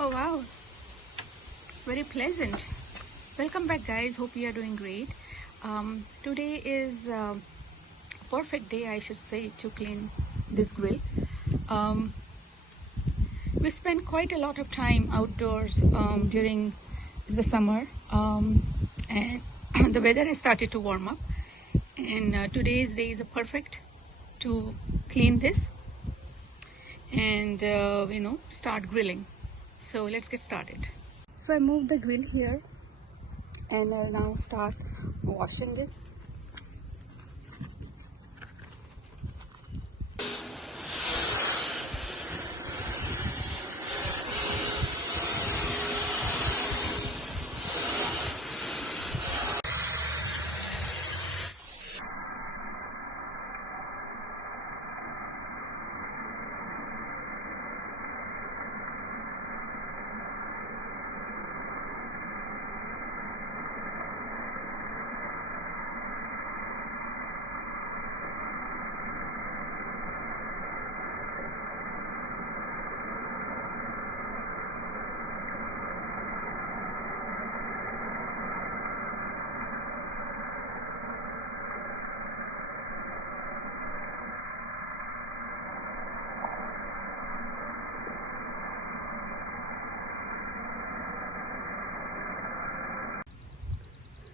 Oh wow, very pleasant. Welcome back guys, hope you are doing great. Today is a perfect day, I should say, to clean this grill. We spend quite a lot of time outdoors during the summer, and the weather has started to warm up, and today's day is a perfect to clean this and start grilling. So let's get started. So I moved the grill here and I'll now start washing it.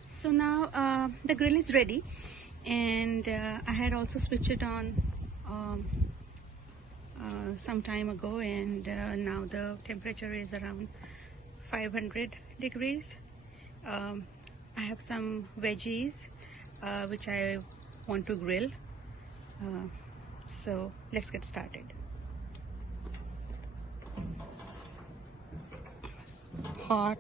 So now the grill is ready, and I had also switched it on some time ago, and now the temperature is around 500 degrees. I have some veggies which I want to grill, so let's get started. It's hot.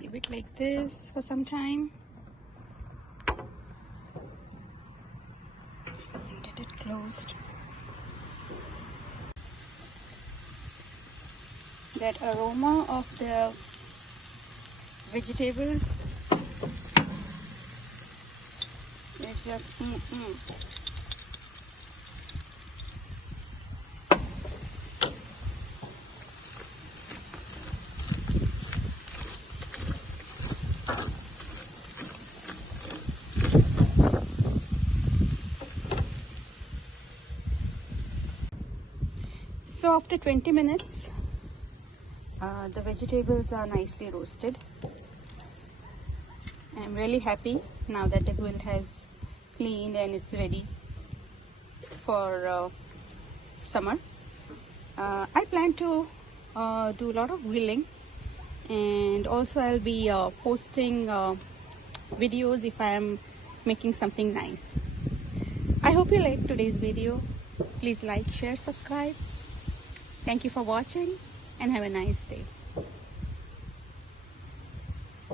Leave it like this for some time. Get it closed. That aroma of the vegetables is just So after 20 minutes, the vegetables are nicely roasted. I'm really happy now that the grill has cleaned and it's ready for summer. I plan to do a lot of grilling, and also I'll be posting videos if I am making something nice. I hope you liked today's video. Please like, share, subscribe. Thank you for watching and have a nice day.